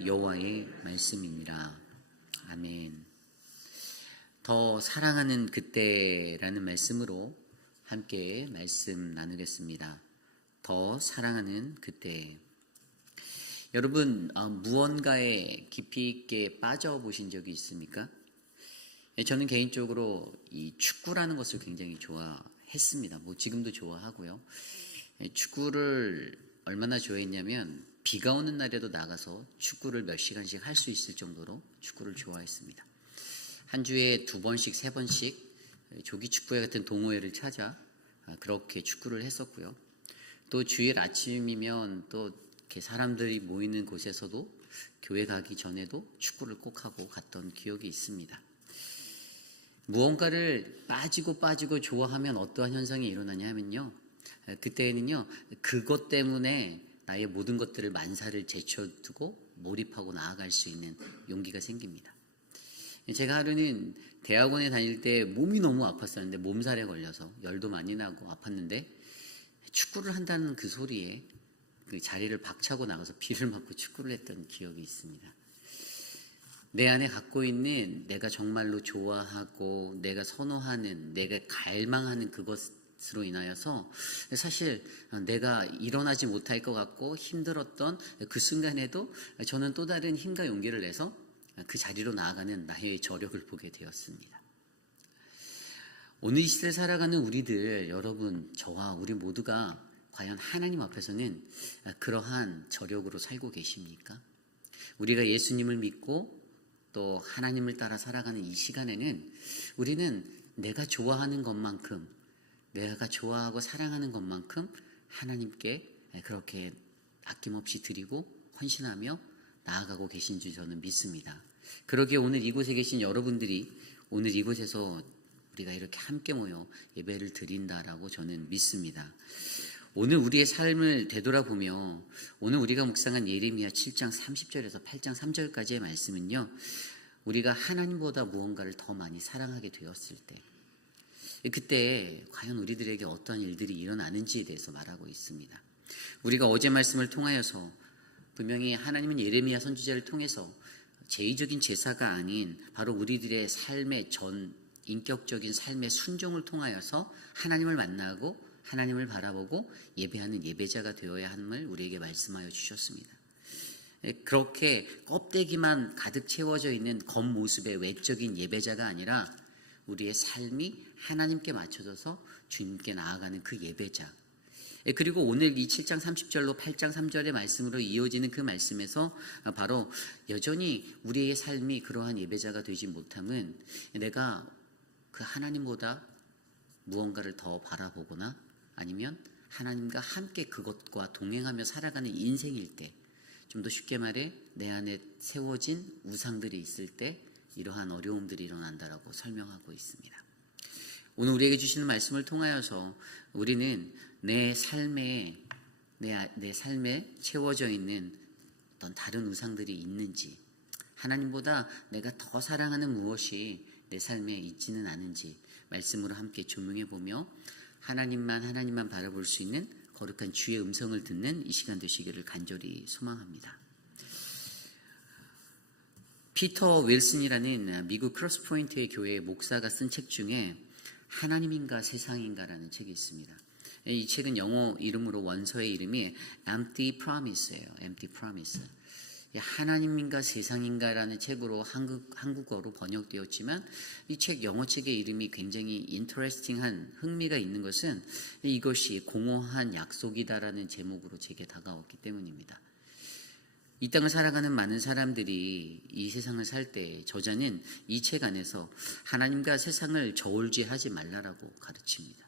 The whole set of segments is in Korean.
주의 여호와의 말씀이니라. 아멘. 더 사랑하는 그때라는 말씀으로 함께 말씀 나누겠습니다. 더 사랑하는 그때. 여러분, 무언가에 깊이 있게 빠져보신 적이 있습니까? 저는 개인적으로 이 축구라는 것을 굉장히 좋아했습니다. 지금도 좋아하고요. 축구를 얼마나 좋아했냐면 비가 오는 날에도 나가서 축구를 몇 시간씩 할 수 있을 정도로 축구를 좋아했습니다. 한 주에 2번씩 3번씩 조기축구회 같은 동호회를 찾아 그렇게 축구를 했었고요. 또 주일 아침이면 또 이렇게 사람들이 모이는 곳에서도 교회 가기 전에도 축구를 꼭 하고 갔던 기억이 있습니다. 무언가를 빠지고 좋아하면 어떠한 현상이 일어나냐면요, 그때는요 그것 때문에 나의 모든 것들을 만사를 제쳐두고 몰입하고 나아갈 수 있는 용기가 생깁니다. 제가 하루는 대학원에 다닐 때 몸이 너무 아팠었는데, 몸살에 걸려서 열도 많이 나고 아팠는데, 축구를 한다는 그 소리에 그 자리를 박차고 나가서 비를 맞고 축구를 했던 기억이 있습니다. 내 안에 갖고 있는 내가 정말로 좋아하고 내가 선호하는, 내가 갈망하는 그것으로 인하여서 사실 내가 일어나지 못할 것 같고 힘들었던 그 순간에도 저는 또 다른 힘과 용기를 내서 그 자리로 나아가는 나의 저력을 보게 되었습니다. 오늘 이 시대를 살아가는 우리들, 여러분, 저와 우리 모두가 과연 하나님 앞에서는 그러한 저력으로 살고 계십니까? 우리가 예수님을 믿고 또 하나님을 따라 살아가는 이 시간에는 우리는 내가 좋아하는 것만큼, 내가 좋아하고 사랑하는 것만큼 하나님께 그렇게 아낌없이 드리고 헌신하며 나아가고 계신 줄 저는 믿습니다. 그러기에 오늘 이곳에 계신 여러분들이 오늘 이곳에서 우리가 이렇게 함께 모여 예배를 드린다라고 저는 믿습니다. 오늘 우리의 삶을 되돌아보며 오늘 우리가 묵상한 예레미야 7장 30절에서 8장 3절까지의 말씀은요, 우리가 하나님보다 무언가를 더 많이 사랑하게 되었을 때, 그때 과연 우리들에게 어떤 일들이 일어나는지에 대해서 말하고 있습니다. 우리가 어제 말씀을 통하여서 분명히 하나님은 예레미야 선지자를 통해서 제의적인 제사가 아닌 바로 우리들의 삶의 인격적인 삶의 순종을 통하여서 하나님을 만나고 하나님을 바라보고 예배하는 예배자가 되어야 함을 우리에게 말씀하여 주셨습니다. 그렇게 껍데기만 가득 채워져 있는 겉모습의 외적인 예배자가 아니라 우리의 삶이 하나님께 맞춰져서 주님께 나아가는 그 예배자. 그리고 오늘 이 7장 30절로 8장 3절의 말씀으로 이어지는 그 말씀에서 바로 여전히 우리의 삶이 그러한 예배자가 되지 못함은 내가 그 하나님보다 무언가를 더 바라보거나 아니면 하나님과 함께 그것과 동행하며 살아가는 인생일 때, 좀 더 쉽게 말해 내 안에 세워진 우상들이 있을 때 이러한 어려움들이 일어난다라고 설명하고 있습니다. 오늘 우리에게 주시는 말씀을 통하여서 우리는 내 삶에 채워져 있는 어떤 다른 우상들이 있는지, 하나님보다 내가 더 사랑하는 무엇이 내 삶에 있지는 않은지 말씀으로 함께 조명해 보며 하나님만 바라볼 수 있는 거룩한 주의 음성을 듣는 이 시간 되시기를 간절히 소망합니다. 피터 윌슨이라는 미국 크로스포인트의 교회의 목사가 쓴 책 중에 하나님인가 세상인가라는 책이 있습니다. 이 책은 영어 이름으로 원서의 이름이 Empty Promise예요. Empty Promise. 하나님인가 세상인가라는 책으로 한국어로 번역되었지만 이 책 영어책의 이름이 굉장히 인터레스팅한, 흥미가 있는 것은 이것이 공허한 약속이다라는 제목으로 제게 다가왔기 때문입니다. 이 땅을 살아가는 많은 사람들이 이 세상을 살 때 저자는 이 책 안에서 하나님과 세상을 저울질하지 말라라고 가르칩니다.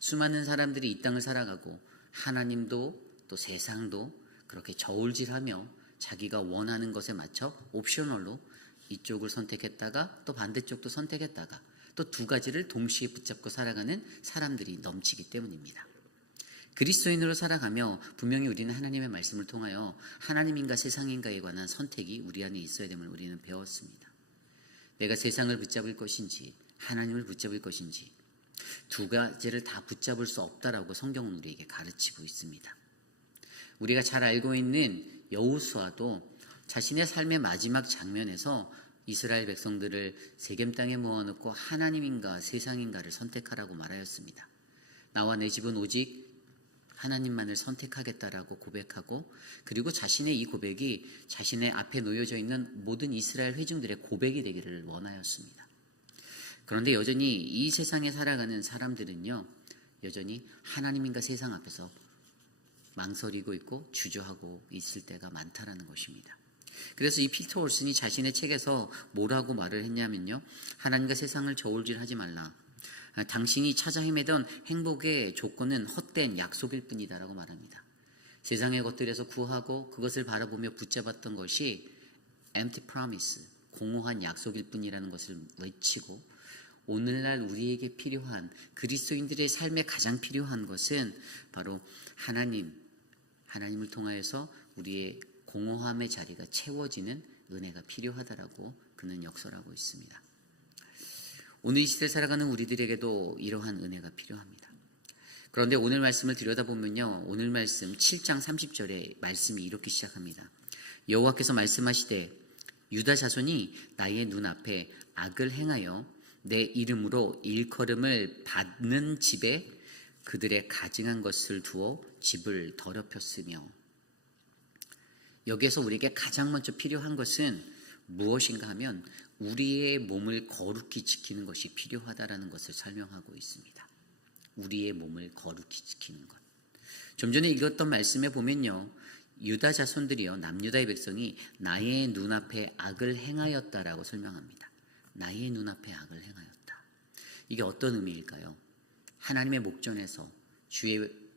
수많은 사람들이 이 땅을 살아가고 하나님도 또 세상도 그렇게 저울질하며 자기가 원하는 것에 맞춰 옵셔널로 이쪽을 선택했다가 또 반대쪽도 선택했다가 또 두 가지를 동시에 붙잡고 살아가는 사람들이 넘치기 때문입니다. 그리스도인으로 살아가며 분명히 우리는 하나님의 말씀을 통하여 하나님인가 세상인가에 관한 선택이 우리 안에 있어야 됨을 우리는 배웠습니다. 내가 세상을 붙잡을 것인지 하나님을 붙잡을 것인지 두 가지를 다 붙잡을 수 없다라고 성경은 우리에게 가르치고 있습니다. 우리가 잘 알고 있는 여호수아도 자신의 삶의 마지막 장면에서 이스라엘 백성들을 세겜 땅에 모아놓고 하나님인가 세상인가를 선택하라고 말하였습니다. 나와 내 집은 오직 하나님만을 선택하겠다라고 고백하고, 그리고 자신의 이 고백이 자신의 앞에 놓여져 있는 모든 이스라엘 회중들의 고백이 되기를 원하였습니다. 그런데 여전히 이 세상에 살아가는 사람들은요, 여전히 하나님인가 세상 앞에서 망설이고 있고 주저하고 있을 때가 많다라는 것입니다. 그래서 이 피터 올슨이 자신의 책에서 뭐라고 말을 했냐면요, 하나님과 세상을 저울질하지 말라. 당신이 찾아 헤매던 행복의 조건은 헛된 약속일 뿐이다라고 말합니다. 세상의 것들에서 구하고 그것을 바라보며 붙잡았던 것이 empty promise, 공허한 약속일 뿐이라는 것을 외치고, 오늘날 우리에게 필요한, 그리스도인들의 삶에 가장 필요한 것은 바로 하나님을 통하여서 우리의 공허함의 자리가 채워지는 은혜가 필요하다라고 그는 역설하고 있습니다. 오늘 이 시대를 살아가는 우리들에게도 이러한 은혜가 필요합니다. 그런데 오늘 말씀을 들여다보면요, 오늘 말씀 7장 30절에 말씀이 이렇게 시작합니다. 여호와께서 말씀하시되 유다 자손이 나의 눈앞에 악을 행하여 내 이름으로 일컬음을 받는 집에 그들의 가증한 것을 두어 집을 더럽혔으며. 여기에서 우리에게 가장 먼저 필요한 것은 무엇인가 하면 우리의 몸을 거룩히 지키는 것이 필요하다라는 것을 설명하고 있습니다. 우리의 몸을 거룩히 지키는 것. 좀 전에 읽었던 말씀에 보면요, 유다 자손들이요, 남유다의 백성이 나의 눈앞에 악을 행하였다라고 설명합니다. 나의 눈앞에 악을 행하였다. 이게 어떤 의미일까요? 하나님의 목전에서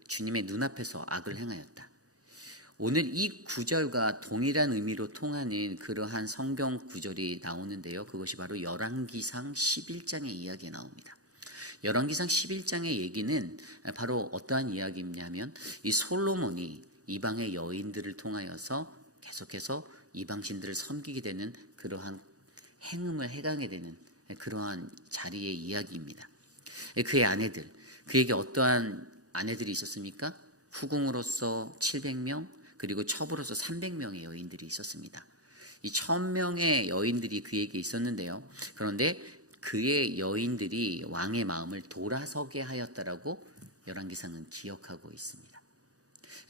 주님의 눈앞에서 악을 행하였다. 오늘 이 구절과 동일한 의미로 통하는 그러한 성경 구절이 나오는데요, 그것이 바로 열왕기상 11장의 이야기에 나옵니다. 열왕기상 11장의 얘기는 바로 어떠한 이야기냐면, 이 솔로몬이 이방의 여인들을 통하여서 계속해서 이방신들을 섬기게 되는 그러한 행음을 해가게 되는 그러한 자리의 이야기입니다. 그의 아내들, 그에게 어떠한 아내들이 있었습니까? 후궁으로서 700명, 그리고 첩으로서 300명의 여인들이 있었습니다. 이 1000명의 여인들이 그에게 있었는데요, 그런데 그의 여인들이 왕의 마음을 돌아서게 하였다라고 열왕기상은 기억하고 있습니다.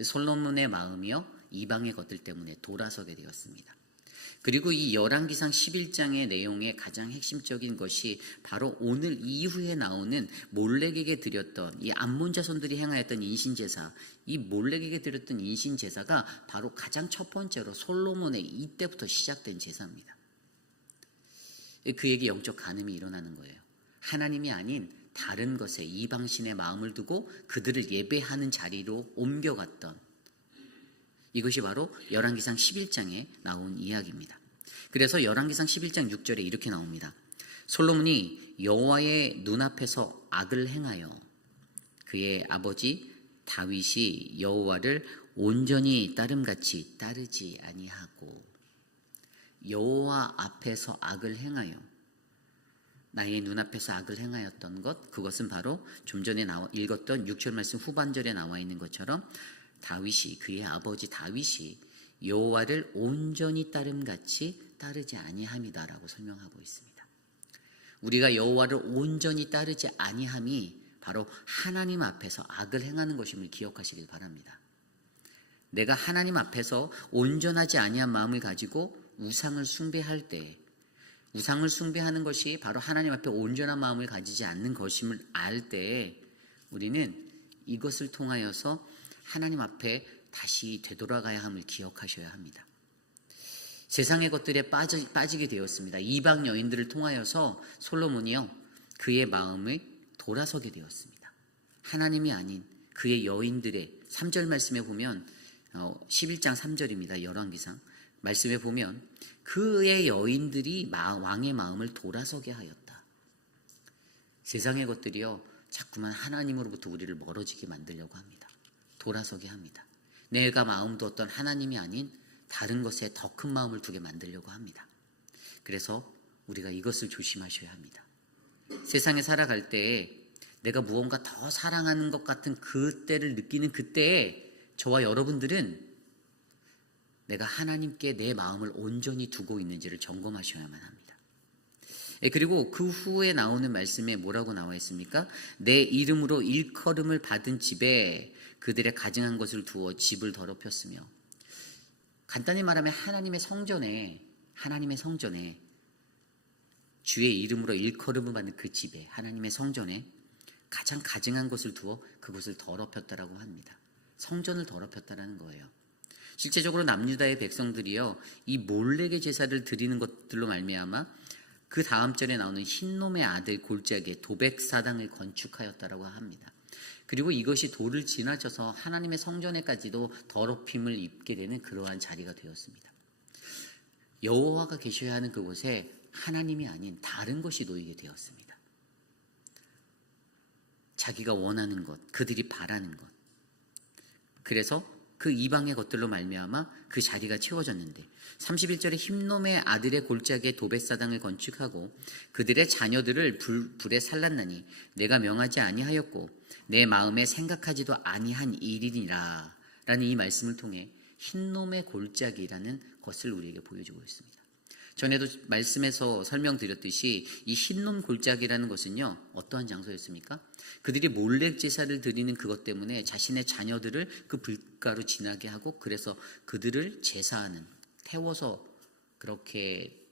솔로몬의 마음이요, 이방의 것들 때문에 돌아서게 되었습니다. 그리고 이 열왕기상 11장의 내용의 가장 핵심적인 것이 바로 오늘 이후에 나오는 몰렉에게 드렸던, 이 암몬 자손들이 행하였던 인신제사, 이 몰렉에게 드렸던 인신제사가 바로 가장 첫 번째로 솔로몬의 이때부터 시작된 제사입니다. 그에게 영적 간음이 일어나는 거예요. 하나님이 아닌 다른 것에 이방신의 마음을 두고 그들을 예배하는 자리로 옮겨갔던, 이것이 바로 열왕기상 11장에 나온 이야기입니다. 그래서 열왕기상 11장 6절에 이렇게 나옵니다. 솔로몬이 여호와의 눈앞에서 악을 행하여 그의 아버지 다윗이 여호와를 온전히 따름같이 따르지 아니하고. 여호와 앞에서 악을 행하여, 나의 눈앞에서 악을 행하였던 것, 그것은 바로 좀 전에 읽었던 6절 말씀 후반절에 나와 있는 것처럼 다윗이, 그의 아버지 다윗이 여호와를 온전히 따름같이 따르지 아니함이다라고 설명하고 있습니다. 우리가 여호와를 온전히 따르지 아니함이 바로 하나님 앞에서 악을 행하는 것임을 기억하시길 바랍니다. 내가 하나님 앞에서 온전하지 아니한 마음을 가지고 우상을 숭배할 때, 우상을 숭배하는 것이 바로 하나님 앞에 온전한 마음을 가지지 않는 것임을 알 때, 우리는 이것을 통하여서 하나님 앞에 다시 되돌아가야 함을 기억하셔야 합니다. 세상의 것들에 빠지게 되었습니다. 이방 여인들을 통하여서 솔로몬이요, 그의 마음을 돌아서게 되었습니다. 하나님이 아닌 그의 여인들의, 3절 말씀에 보면 11장 3절입니다. 열왕기상 말씀에 보면 그의 여인들이 왕의 마음을 돌아서게 하였다. 세상의 것들이요, 자꾸만 하나님으로부터 우리를 멀어지게 만들려고 합니다. 돌아서게 합니다. 내가 마음 두었던 하나님이 아닌 다른 것에 더 큰 마음을 두게 만들려고 합니다. 그래서 우리가 이것을 조심하셔야 합니다. 세상에 살아갈 때에 내가 무언가 더 사랑하는 것 같은 그때를 느끼는 그때에 저와 여러분들은 내가 하나님께 내 마음을 온전히 두고 있는지를 점검하셔야만 합니다. 그리고 그 후에 나오는 말씀에 뭐라고 나와 있습니까? 내 이름으로 일컬음을 받은 집에 그들의 가증한 것을 두어 집을 더럽혔으며, 간단히 말하면 하나님의 성전에 주의 이름으로 일컬음을 받는 그 집에, 하나님의 성전에 가장 가증한 것을 두어 그것을 더럽혔다라고 합니다. 성전을 더럽혔다라는 거예요. 실제적으로 남유다의 백성들이요, 이 몰렉의 제사를 드리는 것들로 말미암아 그 다음 절에 나오는 흰놈의 아들 골짜기에 도백사당을 건축하였다라고 합니다. 그리고 이것이 도를 지나쳐서 하나님의 성전에까지도 더럽힘을 입게 되는 그러한 자리가 되었습니다. 여호와가 계셔야 하는 그곳에 하나님이 아닌 다른 것이 놓이게 되었습니다. 자기가 원하는 것, 그들이 바라는 것. 그래서 그 이방의 것들로 말미암아 그 자리가 채워졌는데, 31절에 흰놈의 아들의 골짜기에 도벳사당을 건축하고 그들의 자녀들을 불에 살랐나니 내가 명하지 아니하였고 내 마음에 생각하지도 아니한 일이니라 라는 이 말씀을 통해 흰놈의 골짜기라는 것을 우리에게 보여주고 있습니다. 전에도 말씀에서 설명드렸듯이 이 흰놈 골짜기라는 것은요, 어떠한 장소였습니까? 그들이 몰렉 제사를 드리는 그것 때문에 자신의 자녀들을 그 불가로 지나게 하고, 그래서 그들을 제사하는, 태워서 그렇게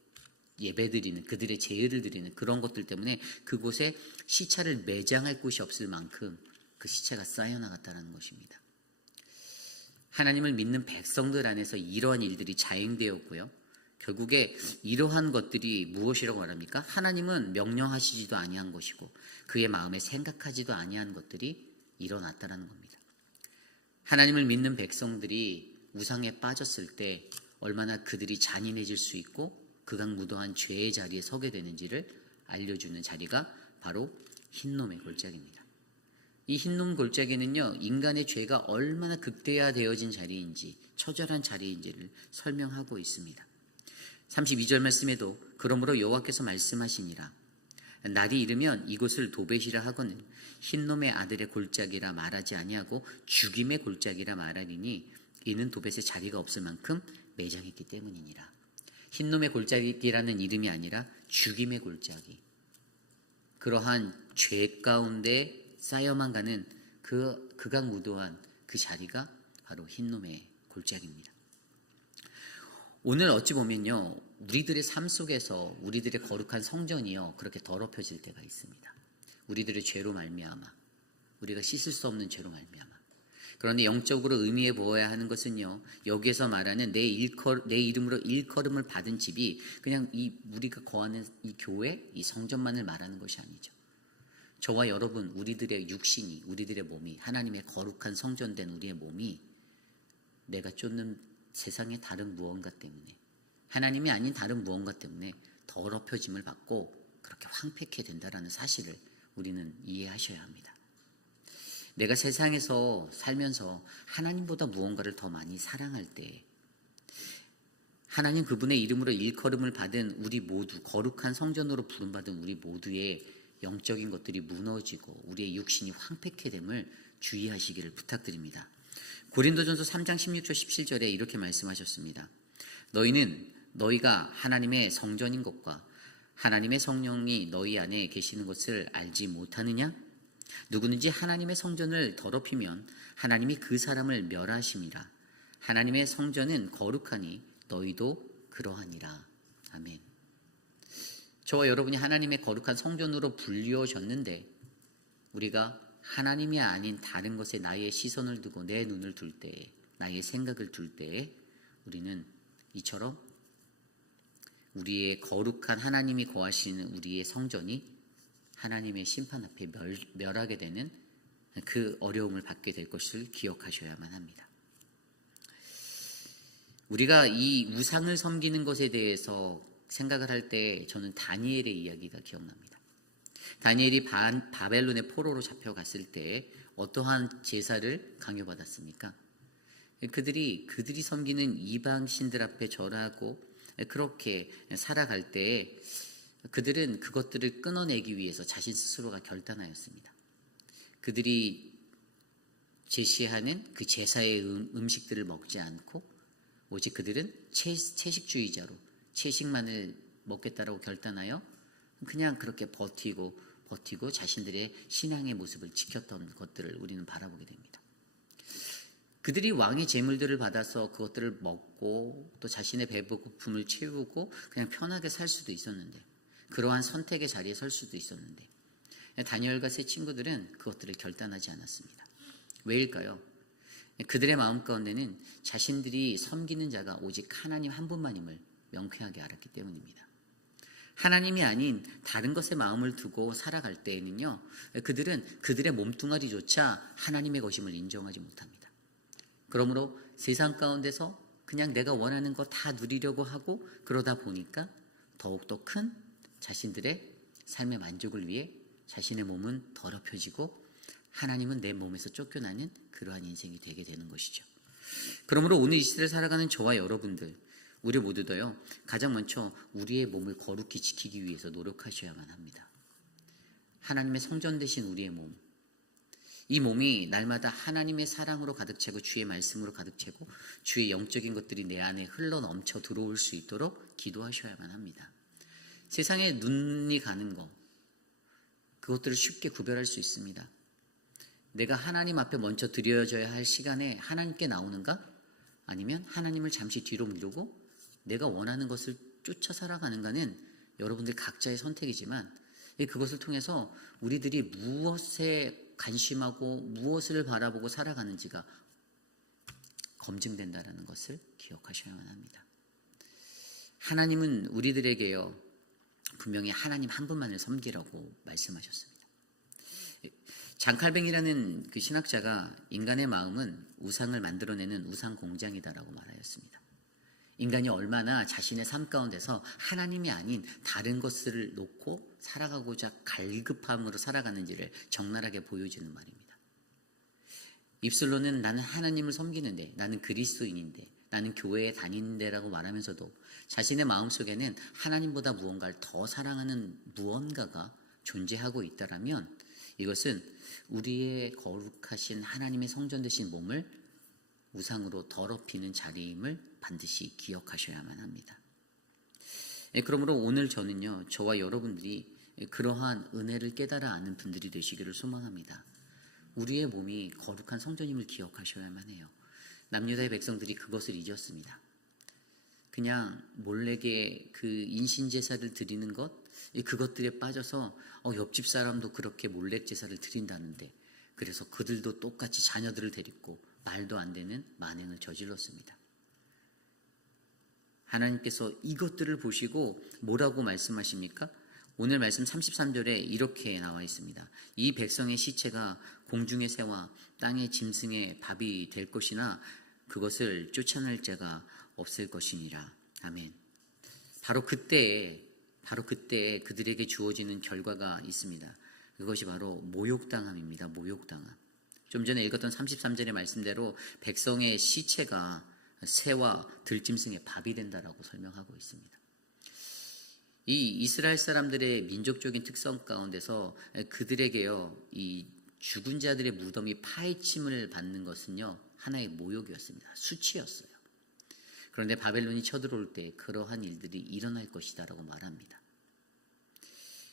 예배드리는, 그들의 제의를 드리는 그런 것들 때문에 그곳에 시체를 매장할 곳이 없을 만큼 그 시체가 쌓여나갔다는 것입니다. 하나님을 믿는 백성들 안에서 이러한 일들이 자행되었고요, 결국에 이러한 것들이 무엇이라고 말합니까? 하나님은 명령하시지도 아니한 것이고 그의 마음에 생각하지도 아니한 것들이 일어났다는 겁니다. 하나님을 믿는 백성들이 우상에 빠졌을 때 얼마나 그들이 잔인해질 수 있고 극악무도한 죄의 자리에 서게 되는지를 알려주는 자리가 바로 흰놈의 골짜기입니다. 이 흰놈 골짜기는요, 인간의 죄가 얼마나 극대화되어진 자리인지, 처절한 자리인지를 설명하고 있습니다. 32절 말씀에도 그러므로 여호와께서 말씀하시니라, 날이 이르면 이곳을 도벳이라 하거늘 흰놈의 아들의 골짜기라 말하지 아니하고 죽임의 골짜기라 말하리니 이는 도벳에 자리가 없을 만큼 매장했기 때문이니라. 흰놈의 골짜기라는 이름이 아니라 죽임의 골짜기, 그러한 죄 가운데 쌓여만 가는 그 극악무도한 그 자리가 바로 흰놈의 골짜기입니다. 오늘 어찌 보면요, 우리들의 삶 속에서 우리들의 거룩한 성전이요, 그렇게 더럽혀질 때가 있습니다. 우리들의 죄로 말미암아, 우리가 씻을 수 없는 죄로 말미암아. 그런데 영적으로 의미해 보아야 하는 것은요, 여기에서 말하는 내 이름으로 일컬음을 받은 집이 그냥 우리가 거하는 이 교회, 이 성전만을 말하는 것이 아니죠. 저와 여러분, 우리들의 육신이, 우리들의 몸이, 하나님의 거룩한 성전된 우리의 몸이 내가 쫓는 세상의 다른 무언가 때문에, 하나님이 아닌 다른 무언가 때문에 더럽혀짐을 받고 그렇게 황폐케 된다라는 사실을 우리는 이해하셔야 합니다. 내가 세상에서 살면서 하나님보다 무언가를 더 많이 사랑할 때, 하나님 그분의 이름으로 일컬음을 받은 우리 모두, 거룩한 성전으로 부름받은 우리 모두의 영적인 것들이 무너지고 우리의 육신이 황폐케 됨을 주의하시기를 부탁드립니다. 고린도전서 3장 16절 17절에 이렇게 말씀하셨습니다. 너희는 너희가 하나님의 성전인 것과 하나님의 성령이 너희 안에 계시는 것을 알지 못하느냐? 누구든지 하나님의 성전을 더럽히면 하나님이 그 사람을 멸하심이라. 하나님의 성전은 거룩하니 너희도 그러하니라. 아멘. 저와 여러분이 하나님의 거룩한 성전으로 불리워졌는데, 우리가 하나님이 아닌 다른 것에 나의 시선을 두고 내 눈을 둘 때에, 나의 생각을 둘 때에 우리는 이처럼 우리의 거룩한 하나님이 거하시는 우리의 성전이 하나님의 심판 앞에 멸하게 되는 그 어려움을 받게 될 것을 기억하셔야만 합니다. 우리가 이 우상을 섬기는 것에 대해서 생각을 할 때 저는 다니엘의 이야기가 기억납니다. 다니엘이 바벨론의 포로로 잡혀갔을 때 어떠한 제사를 강요받았습니까? 그들이 섬기는 이방 신들 앞에 절하고 그렇게 살아갈 때 그들은 그것들을 끊어내기 위해서 자신 스스로가 결단하였습니다. 그들이 제시하는 그 제사의 음식들을 먹지 않고 오직 그들은 채식주의자로 채식만을 먹겠다라고 결단하여 그냥 그렇게 버티고 자신들의 신앙의 모습을 지켰던 것들을 우리는 바라보게 됩니다. 그들이 왕의 재물들을 받아서 그것들을 먹고 또 자신의 배고픔을 채우고 그냥 편하게 살 수도 있었는데, 그러한 선택의 자리에 설 수도 있었는데, 다니엘과 세 친구들은 그것들을 결단하지 않았습니다. 왜일까요? 그들의 마음 가운데는 자신들이 섬기는 자가 오직 하나님 한 분만임을 명쾌하게 알았기 때문입니다. 하나님이 아닌 다른 것에 마음을 두고 살아갈 때에는요, 그들은 그들의 몸뚱아리조차 하나님의 것임을 인정하지 못합니다. 그러므로 세상 가운데서 그냥 내가 원하는 거 다 누리려고 하고 그러다 보니까 더욱더 큰 자신들의 삶의 만족을 위해 자신의 몸은 더럽혀지고 하나님은 내 몸에서 쫓겨나는 그러한 인생이 되게 되는 것이죠. 그러므로 오늘 이 시대를 살아가는 저와 여러분들, 우리 모두도요, 가장 먼저 우리의 몸을 거룩히 지키기 위해서 노력하셔야만 합니다. 하나님의 성전 되신 우리의 몸, 이 몸이 날마다 하나님의 사랑으로 가득 차고 주의 말씀으로 가득 차고 주의 영적인 것들이 내 안에 흘러 넘쳐 들어올 수 있도록 기도하셔야만 합니다. 세상에 눈이 가는 거, 그것들을 쉽게 구별할 수 있습니다. 내가 하나님 앞에 먼저 드려져야 할 시간에 하나님께 나오는가? 아니면 하나님을 잠시 뒤로 미루고 내가 원하는 것을 쫓아 살아가는가는 여러분들 각자의 선택이지만, 그것을 통해서 우리들이 무엇에 관심하고 무엇을 바라보고 살아가는지가 검증된다는 것을 기억하셔야만 합니다. 하나님은 우리들에게요, 분명히 하나님 한 분만을 섬기라고 말씀하셨습니다. 장칼뱅이라는 그 신학자가 인간의 마음은 우상을 만들어내는 우상 공장이다라고 말하였습니다. 인간이 얼마나 자신의 삶 가운데서 하나님이 아닌 다른 것을 놓고 살아가고자 갈급함으로 살아가는지를 적나라하게 보여주는 말입니다. 입술로는 나는 하나님을 섬기는데, 나는 그리스도인인데, 나는 교회에 다니는데라고 말하면서도 자신의 마음속에는 하나님보다 무언가를 더 사랑하는 무언가가 존재하고 있다라면 이것은 우리의 거룩하신 하나님의 성전 되신 몸을 우상으로 더럽히는 자리임을 반드시 기억하셔야만 합니다. 그러므로 오늘 저는요, 저와 여러분들이 그러한 은혜를 깨달아 아는 분들이 되시기를 소망합니다. 우리의 몸이 거룩한 성전임을 기억하셔야만 해요. 남유다의 백성들이 그것을 잊었습니다. 그냥 몰래게 그 인신제사를 드리는 것, 그것들에 빠져서 옆집 사람도 그렇게 몰래 제사를 드린다는데, 그래서 그들도 똑같이 자녀들을 데리고 말도 안 되는 만행을 저질렀습니다. 하나님께서 이것들을 보시고 뭐라고 말씀하십니까? 오늘 말씀 33절에 이렇게 나와 있습니다. 이 백성의 시체가 공중의 새와 땅의 짐승의 밥이 될 것이나 그것을 쫓아낼 자가 없을 것이니라. 아멘. 바로 그때에 그들에게 주어지는 결과가 있습니다. 그것이 바로 모욕당함입니다. 모욕당함. 좀 전에 읽었던 33절의 말씀대로 백성의 시체가 새와 들짐승의 밥이 된다라고 설명하고 있습니다. 이 이스라엘 사람들의 민족적인 특성 가운데서 그들에게요, 이 죽은 자들의 무덤이 파헤침을 받는 것은요, 하나의 모욕이었습니다. 수치였어요. 그런데 바벨론이 쳐들어올 때 그러한 일들이 일어날 것이다라고 말합니다.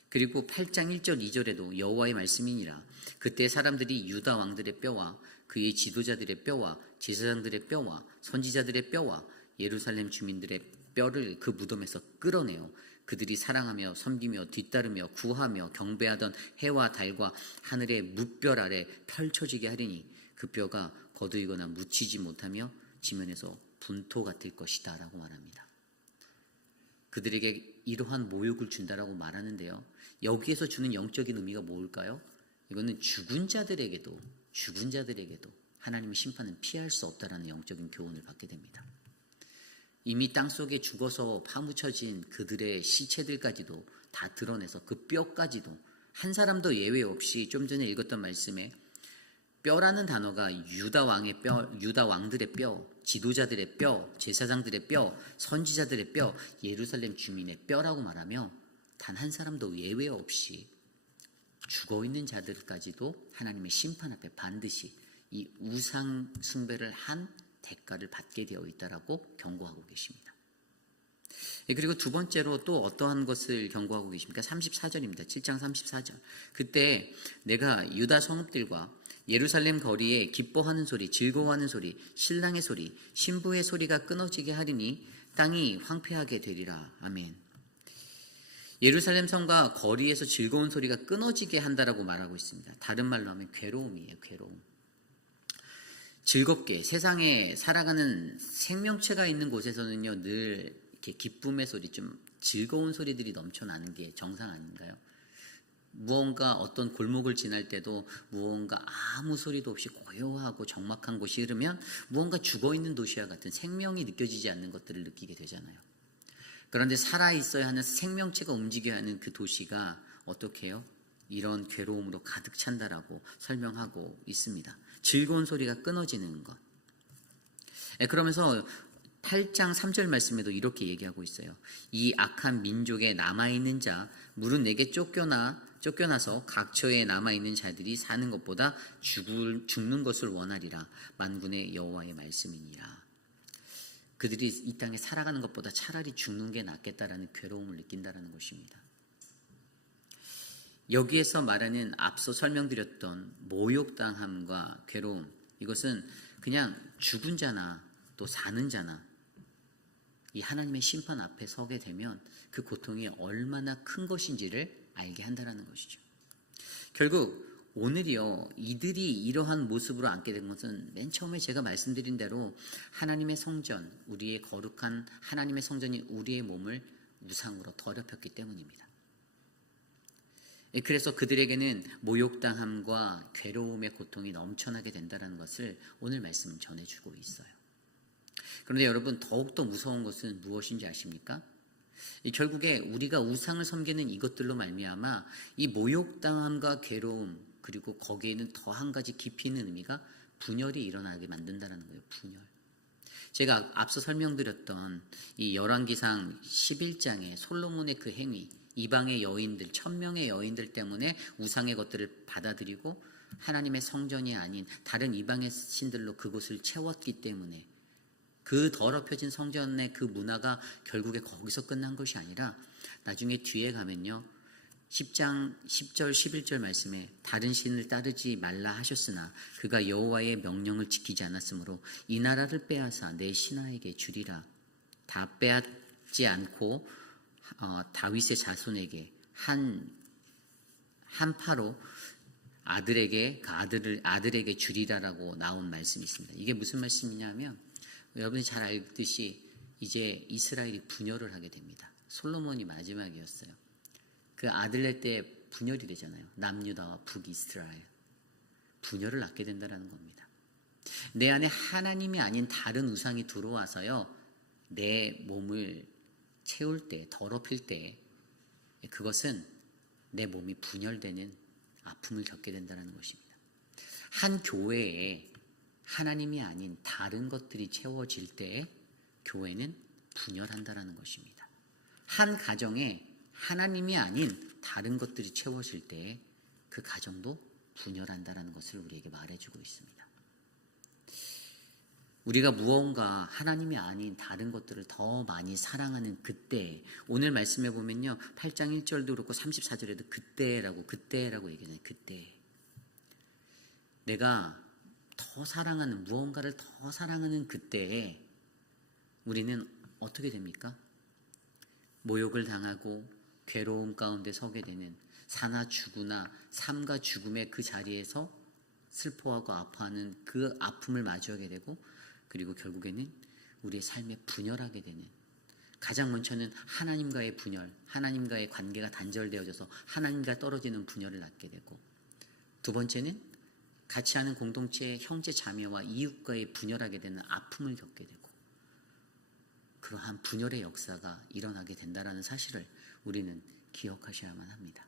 그리고 8장 1절 2절에도 여호와의 말씀이니라. 그때 사람들이 유다 왕들의 뼈와 그의 지도자들의 뼈와 제사장들의 뼈와 선지자들의 뼈와 예루살렘 주민들의 뼈를 그 무덤에서 끌어내어 그들이 사랑하며 섬기며 뒤따르며 구하며 경배하던 해와 달과 하늘의 무별 아래 펼쳐지게 하리니 그 뼈가 거두이거나 묻히지 못하며 지면에서 분토 같을 것이다 라고 말합니다. 그들에게 이러한 모욕을 준다라고 말하는데요, 여기에서 주는 영적인 의미가 뭘까요? 이거는 죽은 자들에게도 하나님의 심판은 피할 수 없다라는 영적인 교훈을 받게 됩니다. 이미 땅속에 죽어서 파묻혀진 그들의 시체들까지도 다 드러내서 그 뼈까지도 한 사람도 예외 없이 좀 전에 읽었던 말씀에 뼈라는 단어가 유다 왕의 뼈, 유다 왕들의 뼈, 지도자들의 뼈, 제사장들의 뼈, 선지자들의 뼈, 예루살렘 주민의 뼈라고 말하며 단 한 사람도 예외 없이 죽어있는 자들까지도 하나님의 심판 앞에 반드시 이 우상 숭배를 한 대가를 받게 되어 있다라고 경고하고 계십니다. 그리고 두 번째로 또 어떠한 것을 경고하고 계십니까? 34절입니다. 7장 34절. 그때 내가 유다 성읍들과 예루살렘 거리에 기뻐하는 소리, 즐거워하는 소리, 신랑의 소리, 신부의 소리가 끊어지게 하리니 땅이 황폐하게 되리라. 아멘. 예루살렘 성과 거리에서 즐거운 소리가 끊어지게 한다라고 말하고 있습니다. 다른 말로 하면 괴로움이에요. 괴로움. 즐겁게 세상에 살아가는 생명체가 있는 곳에서는요, 늘 이렇게 기쁨의 소리, 좀 즐거운 소리들이 넘쳐나는 게 정상 아닌가요? 무언가 어떤 골목을 지날 때도 무언가 아무 소리도 없이 고요하고 적막한 곳이 흐르면 무언가 죽어있는 도시와 같은 생명이 느껴지지 않는 것들을 느끼게 되잖아요. 그런데 살아있어야 하는 생명체가 움직여야 하는 그 도시가 어떻게 해요? 이런 괴로움으로 가득 찬다라고 설명하고 있습니다. 즐거운 소리가 끊어지는 것. 그러면서 8장 3절 말씀에도 이렇게 얘기하고 있어요. 이 악한 민족에 남아있는 자, 물은 내게 쫓겨나서 각처에 남아있는 자들이 사는 것보다 죽는 것을 원하리라. 만군의 여호와의 말씀이니라. 그들이 이 땅에 살아가는 것보다 차라리 죽는 게 낫겠다라는 괴로움을 느낀다는 것입니다. 여기에서 말하는 앞서 설명드렸던 모욕당함과 괴로움, 이것은 그냥 죽은 자나 또 사는 자나 이 하나님의 심판 앞에 서게 되면 그 고통이 얼마나 큰 것인지를 알게 한다는 것이죠. 결국 오늘이요, 이들이 이러한 모습으로 앉게 된 것은 맨 처음에 제가 말씀드린 대로 하나님의 성전, 우리의 거룩한 하나님의 성전이 우리의 몸을 우상으로 더럽혔기 때문입니다. 그래서 그들에게는 모욕당함과 괴로움의 고통이 넘쳐나게 된다는 것을 오늘 말씀은 전해주고 있어요. 그런데 여러분, 더욱더 무서운 것은 무엇인지 아십니까? 결국에 우리가 우상을 섬기는 이것들로 말미암아 이 모욕당함과 괴로움, 그리고 거기에는 더 한 가지 깊이 있는 의미가 분열이 일어나게 만든다는 거예요. 분열. 제가 앞서 설명드렸던 이 열왕기상 11장의 솔로몬의 그 행위, 이방의 여인들, 1000명의 여인들 때문에 우상의 것들을 받아들이고 하나님의 성전이 아닌 다른 이방의 신들로 그곳을 채웠기 때문에 그 더럽혀진 성전의 그 문화가 결국에 거기서 끝난 것이 아니라 나중에 뒤에 가면요, 10장 10절 11절 말씀에 다른 신을 따르지 말라 하셨으나 그가 여호와의 명령을 지키지 않았으므로 이 나라를 빼앗아 내 신하에게 주리라. 다 빼앗지 않고 다윗의 자손에게 한 파로 아들에게 아들에게 주리라라고 나온 말씀이 있습니다. 이게 무슨 말씀이냐면, 여러분이 잘 알듯이 이제 이스라엘이 분열을 하게 됩니다. 솔로몬이 마지막이었어요. 그 아들낼 때 분열이 되잖아요. 남유다와 북이스라엘. 분열을 낳게 된다는 겁니다. 내 안에 하나님이 아닌 다른 우상이 들어와서요, 내 몸을 채울 때, 더럽힐 때 그것은 내 몸이 분열되는 아픔을 겪게 된다는 것입니다. 한 교회에 하나님이 아닌 다른 것들이 채워질 때 교회는 분열한다는 것입니다. 한 가정에 하나님이 아닌 다른 것들이 채워질 때 그 가정도 분열한다는 것을 우리에게 말해주고 있습니다. 우리가 무언가 하나님이 아닌 다른 것들을 더 많이 사랑하는 그때, 오늘 말씀해 보면요, 8장 1절도 그렇고 34절에도 그때라고 얘기하잖아요. 그때 내가 더 사랑하는, 무언가를 더 사랑하는 그때에 우리는 어떻게 됩니까? 모욕을 당하고 괴로움 가운데 서게 되는, 사나 죽으나 삶과 죽음의 그 자리에서 슬퍼하고 아파하는 그 아픔을 마주하게 되고, 그리고 결국에는 우리의 삶에 분열하게 되는, 가장 먼저는 하나님과의 분열, 하나님과의 관계가 단절되어져서 하나님과 떨어지는 분열을 낳게 되고, 두 번째는 같이 하는 공동체의 형제 자매와 이웃과의 분열하게 되는 아픔을 겪게 되고, 그러한 분열의 역사가 일어나게 된다는 사실을 우리는 기억하셔야만 합니다.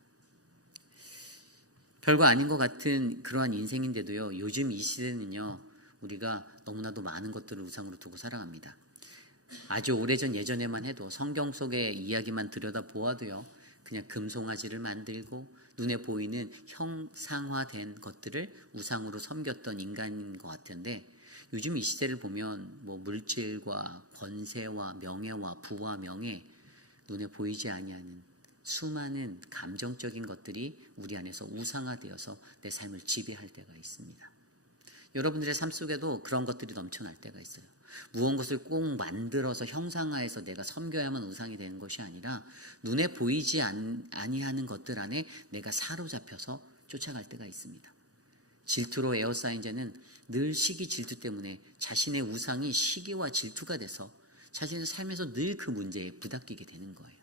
별거 아닌 것 같은 그러한 인생인데도요, 요즘 이 시대는요, 우리가 너무나도 많은 것들을 우상으로 두고 살아갑니다. 아주 오래전 예전에만 해도 성경 속의 이야기만 들여다보아도요, 그냥 금송아지를 만들고 눈에 보이는 형상화된 것들을 우상으로 섬겼던 인간인 것 같은데, 요즘 이 시대를 보면 뭐 물질과 권세와 명예와 부와 명예, 눈에 보이지 아니하는 수많은 감정적인 것들이 우리 안에서 우상화되어서 내 삶을 지배할 때가 있습니다. 여러분들의 삶 속에도 그런 것들이 넘쳐날 때가 있어요. 무언 것을 꼭 만들어서 형상화해서 내가 섬겨야만 우상이 되는 것이 아니라 눈에 보이지 아니하는 것들 안에 내가 사로잡혀서 쫓아갈 때가 있습니다. 질투로 에워싸인 자는 늘 시기 질투 때문에 자신의 우상이 시기와 질투가 돼서 자신의 삶에서 늘 그 문제에 부닥기게 되는 거예요.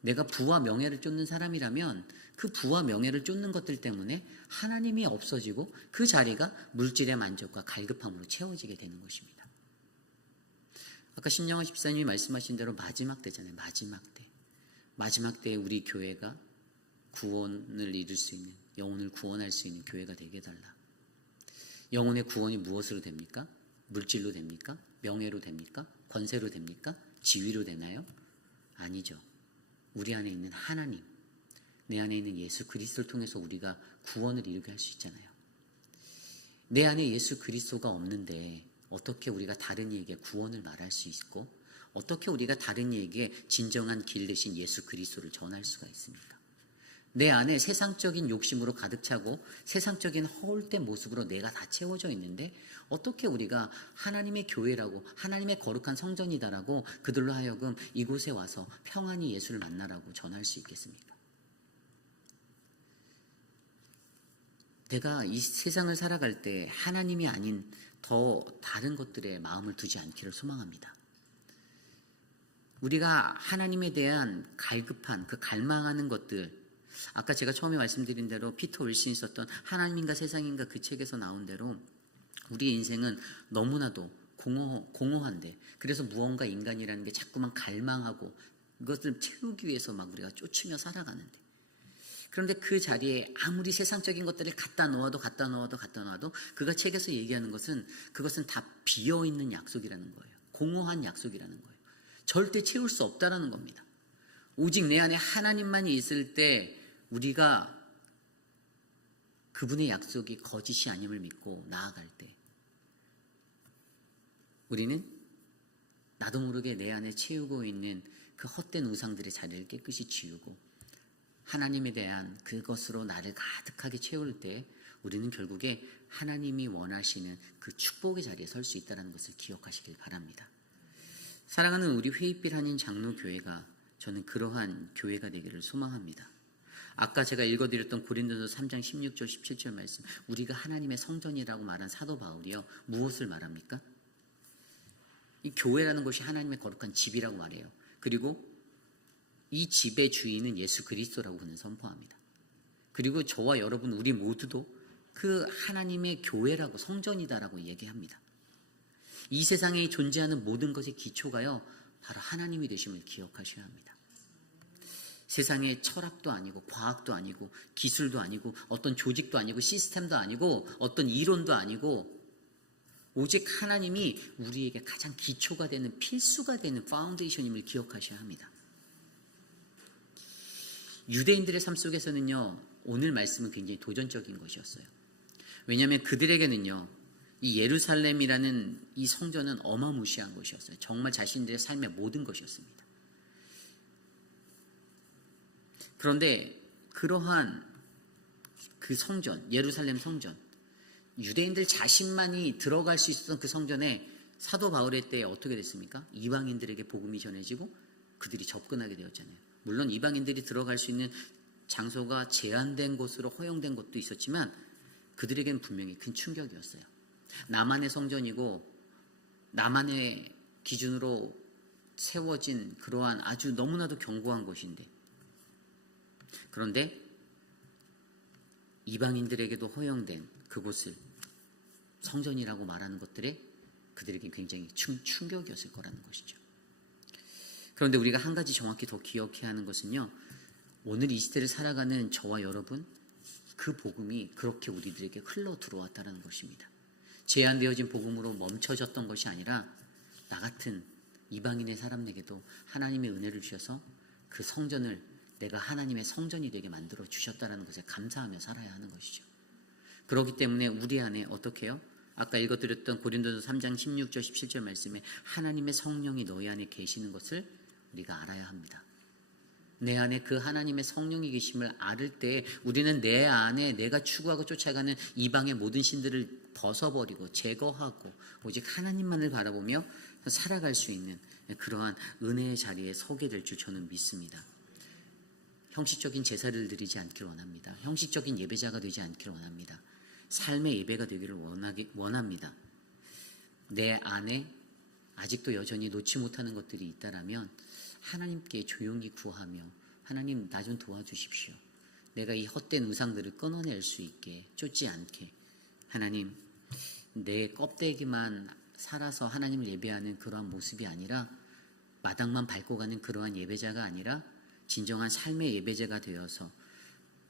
내가 부와 명예를 쫓는 사람이라면 그 부와 명예를 쫓는 것들 때문에 하나님이 없어지고 그 자리가 물질의 만족과 갈급함으로 채워지게 되는 것입니다. 아까 신영원 집사님이 말씀하신 대로 마지막 때잖아요. 마지막 때에 우리 교회가 구원을 이룰 수 있는, 영혼을 구원할 수 있는 교회가 되게 해달라. 영혼의 구원이 무엇으로 됩니까? 물질로 됩니까? 명예로 됩니까? 권세로 됩니까? 지위로 되나요? 아니죠. 우리 안에 있는 하나님, 내 안에 있는 예수 그리스도를 통해서 우리가 구원을 이루게 할 수 있잖아요. 내 안에 예수 그리스도가 없는데 어떻게 우리가 다른 이에게 구원을 말할 수 있고 어떻게 우리가 다른 이에게 진정한 길 대신 예수 그리스도를 전할 수가 있습니까? 내 안에 세상적인 욕심으로 가득 차고 세상적인 허울된 모습으로 내가 다 채워져 있는데 어떻게 우리가 하나님의 교회라고 하나님의 거룩한 성전이다라고 그들로 하여금 이곳에 와서 평안히 예수를 만나라고 전할 수 있겠습니까? 내가 이 세상을 살아갈 때 하나님이 아닌 더 다른 것들에 마음을 두지 않기를 소망합니다. 우리가 하나님에 대한 갈급한 그 갈망하는 것들, 아까 제가 처음에 말씀드린 대로 피터 올신이 썼던 하나님인가 세상인가 그 책에서 나온 대로 우리의 인생은 너무나도 공허한데 그래서 무언가 인간이라는 게 자꾸만 갈망하고 그것을 채우기 위해서 막 우리가 쫓으며 살아가는데 그런데 그 자리에 아무리 세상적인 것들을 갖다 놓아도 그가 책에서 얘기하는 것은 그것은 다 비어있는 약속이라는 거예요. 공허한 약속이라는 거예요. 절대 채울 수 없다라는 겁니다. 오직 내 안에 하나님만이 있을 때 우리가 그분의 약속이 거짓이 아님을 믿고 나아갈 때 우리는 나도 모르게 내 안에 채우고 있는 그 헛된 우상들의 자리를 깨끗이 지우고 하나님에 대한 그것으로 나를 가득하게 채울 때 우리는 결국에 하나님이 원하시는 그 축복의 자리에 설 수 있다는 것을 기억하시길 바랍니다. 사랑하는 우리 회의빛 한인 장로교회가 저는 그러한 교회가 되기를 소망합니다. 아까 제가 읽어드렸던 고린도서 3장 16절 17절 말씀, 우리가 하나님의 성전이라고 말한 사도 바울이요 무엇을 말합니까? 이 교회라는 것이 하나님의 거룩한 집이라고 말해요. 그리고 이 집의 주인은 예수 그리스도라고 그는 선포합니다. 그리고 저와 여러분 우리 모두도 그 하나님의 교회라고 성전이다라고 얘기합니다. 이 세상에 존재하는 모든 것의 기초가요 바로 하나님이 되심을 기억하셔야 합니다. 세상에 철학도 아니고 과학도 아니고 기술도 아니고 어떤 조직도 아니고 시스템도 아니고 어떤 이론도 아니고 오직 하나님이 우리에게 가장 기초가 되는 필수가 되는 파운데이션임을 기억하셔야 합니다. 유대인들의 삶 속에서는요 오늘 말씀은 굉장히 도전적인 것이었어요. 왜냐하면 그들에게는요 이 예루살렘이라는 이 성전은 어마무시한 것이었어요. 정말 자신들의 삶의 모든 것이었습니다. 그런데 그러한 그 성전, 예루살렘 성전, 유대인들 자신만이 들어갈 수 있었던 그 성전에 사도 바울의 때에 어떻게 됐습니까? 이방인들에게 복음이 전해지고 그들이 접근하게 되었잖아요. 물론 이방인들이 들어갈 수 있는 장소가 제한된 곳으로 허용된 곳도 있었지만 그들에게는 분명히 큰 충격이었어요. 나만의 성전이고 나만의 기준으로 세워진 그러한 아주 너무나도 견고한 곳인데 그런데 이방인들에게도 허용된 그곳을 성전이라고 말하는 것들에 그들에게 굉장히 충격이었을 거라는 것이죠. 그런데 우리가 한 가지 정확히 더 기억해야 하는 것은요. 오늘 이 시대를 살아가는 저와 여러분 그 복음이 그렇게 우리들에게 흘러 들어왔다는 것입니다. 제한되어진 복음으로 멈춰졌던 것이 아니라 나 같은 이방인의 사람에게도 하나님의 은혜를 주셔서 그 성전을 내가 하나님의 성전이 되게 만들어 주셨다는 것에 감사하며 살아야 하는 것이죠. 그렇기 때문에 우리 안에 어떻게 해요? 아까 읽어드렸던 고린도서 3장 16절 17절 말씀에 하나님의 성령이 너희 안에 계시는 것을 우리가 알아야 합니다. 내 안에 그 하나님의 성령이 계심을 알을 때 우리는 내 안에 내가 추구하고 쫓아가는 이방의 모든 신들을 벗어버리고 제거하고 오직 하나님만을 바라보며 살아갈 수 있는 그러한 은혜의 자리에 서게 될 줄 저는 믿습니다. 형식적인 제사를 드리지 않기를 원합니다. 형식적인 예배자가 되지 않기를 원합니다. 삶의 예배가 되기를 원합니다. 내 안에 아직도 여전히 놓지 못하는 것들이 있다라면 하나님께 조용히 구하며 하나님 나 좀 도와주십시오. 내가 이 헛된 우상들을 끊어낼 수 있게 쫓지 않게 하나님 내 껍데기만 살아서 하나님을 예배하는 그러한 모습이 아니라 마당만 밟고 가는 그러한 예배자가 아니라 진정한 삶의 예배자가 되어서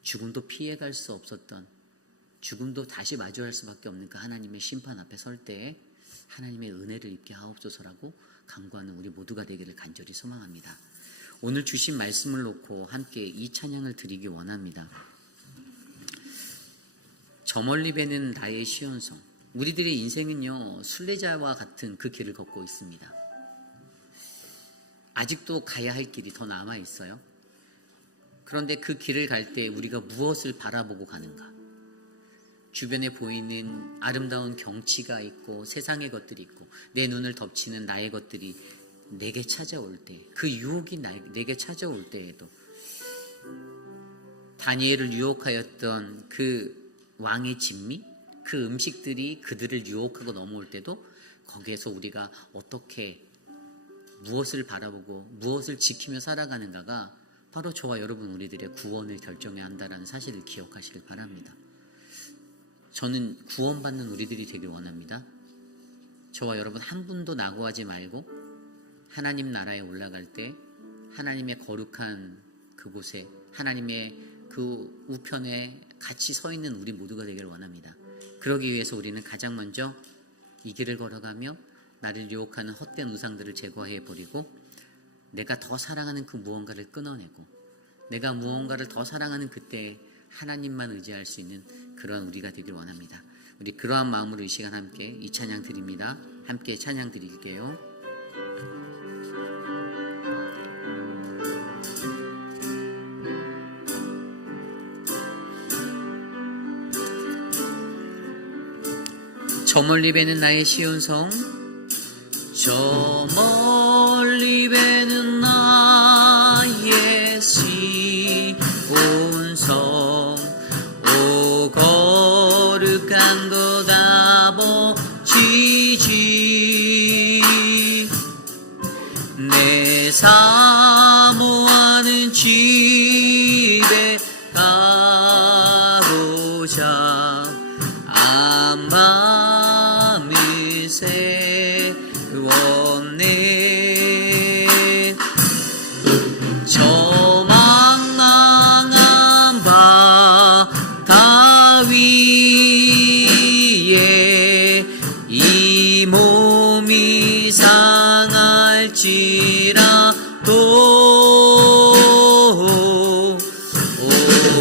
죽음도 피해갈 수 없었던 죽음도 다시 마주할 수밖에 없는 그 하나님의 심판 앞에 설 때에 하나님의 은혜를 입게 하옵소서라고 간구하는 우리 모두가 되기를 간절히 소망합니다. 오늘 주신 말씀을 놓고 함께 이 찬양을 드리기 원합니다. 저 멀리 뵈는 나의 시온성. 우리들의 인생은요 순례자와 같은 그 길을 걷고 있습니다. 아직도 가야 할 길이 더 남아 있어요. 그런데 그 길을 갈 때 우리가 무엇을 바라보고 가는가? 주변에 보이는 아름다운 경치가 있고 세상의 것들이 있고 내 눈을 덮치는 나의 것들이 내게 찾아올 때, 그 유혹이 내게 찾아올 때에도 다니엘을 유혹하였던 그 왕의 진미, 그 음식들이 그들을 유혹하고 넘어올 때도 거기에서 우리가 어떻게 무엇을 바라보고 무엇을 지키며 살아가는가가 바로 저와 여러분 우리들의 구원을 결정해야 한다는 사실을 기억하시길 바랍니다. 저는 구원받는 우리들이 되길 원합니다. 저와 여러분 한 분도 낙오하지 말고 하나님 나라에 올라갈 때 하나님의 거룩한 그곳에 하나님의 그 우편에 같이 서 있는 우리 모두가 되길 원합니다. 그러기 위해서 우리는 가장 먼저 이 길을 걸어가며 나를 유혹하는 헛된 우상들을 제거해버리고 내가 더 사랑하는 그 무언가를 끊어내고 내가 무언가를 더 사랑하는 그때 하나님만 의지할 수 있는 그런 우리가 되길 원합니다. 우리 그러한 마음으로 이 시간 함께 이 찬양 드립니다. 함께 찬양 드릴게요. 저 멀리 뵈는 나의 시온성. 저 멀리 뵈는 나의 시온성. 오 거룩한 것 아버지지. 내 사모하는 집에 가보자. 마음을 세웠네. 저 망망한 바다 위에 이 몸이 상할지라도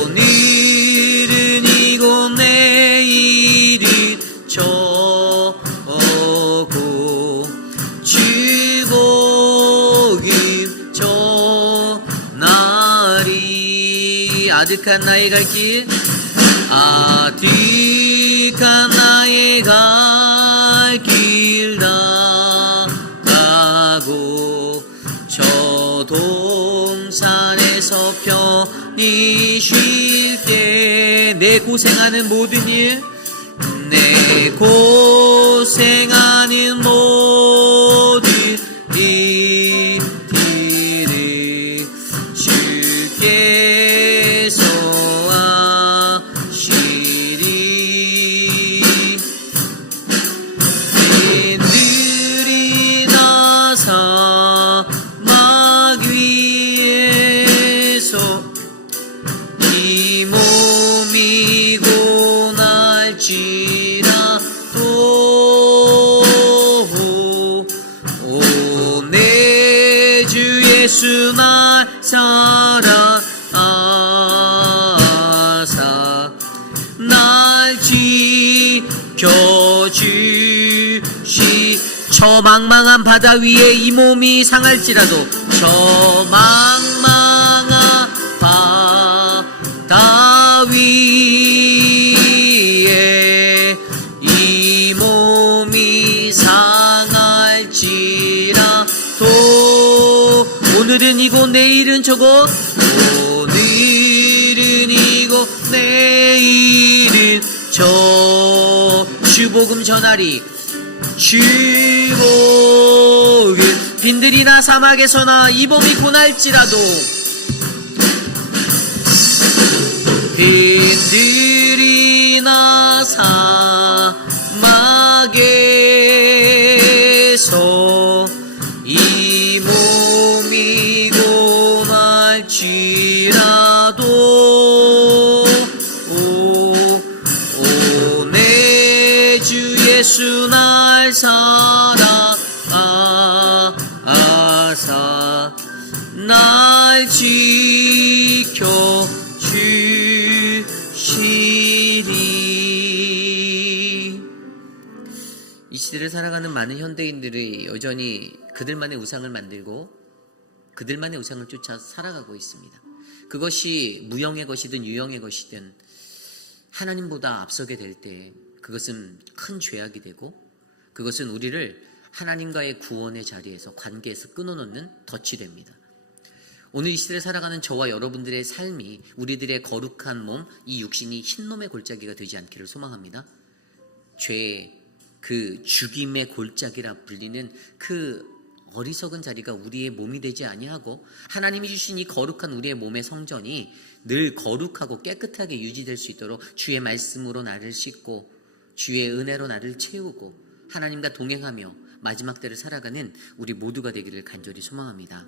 오늘은 이곳 내일은 저고 즐거움 전하리. 아득한 나의 갈 길, 아득한 나의 갈 길 나가고 저 동산에서 편히 쉴게. 내 고생하는 모든 일, 내 고생하는 모든 일들을 주께서 하시리. 팬들이 나 사막 위에서 이 몸이 고날지라도 오 내 주 예수 날 사랑하사 날 지켜주 저 망망한 바다 위에 이 몸이 상할지라도 저 망망한 바다 위에 이 몸이 상할지라도 오늘은 이곳 내일은 저곳 오늘은 이곳 내일은 저 주복음 전하리 주복음 빈들이나 사막에서나 이 몸이 고날지라도 빈들이나 사막에서 이 몸이 고날지라도 오 내 주 예수 날 사랑하사 날 지켜주시리. 이 시대를 살아가는 많은 현대인들이 여전히 그들만의 우상을 만들고 그들만의 우상을 쫓아 살아가고 있습니다. 그것이 무형의 것이든 유형의 것이든 하나님보다 앞서게 될 때 그것은 큰 죄악이 되고 그것은 우리를 하나님과의 구원의 자리에서 관계에서 끊어놓는 덫이 됩니다. 오늘 이 시대를 살아가는 저와 여러분들의 삶이 우리들의 거룩한 몸, 이 육신이 흰놈의 골짜기가 되지 않기를 소망합니다. 죄의 그 죽임의 골짜기라 불리는 그 어리석은 자리가 우리의 몸이 되지 아니하고 하나님이 주신 이 거룩한 우리의 몸의 성전이 늘 거룩하고 깨끗하게 유지될 수 있도록 주의 말씀으로 나를 씻고 주의 은혜로 나를 채우고 하나님과 동행하며 마지막 때를 살아가는 우리 모두가 되기를 간절히 소망합니다.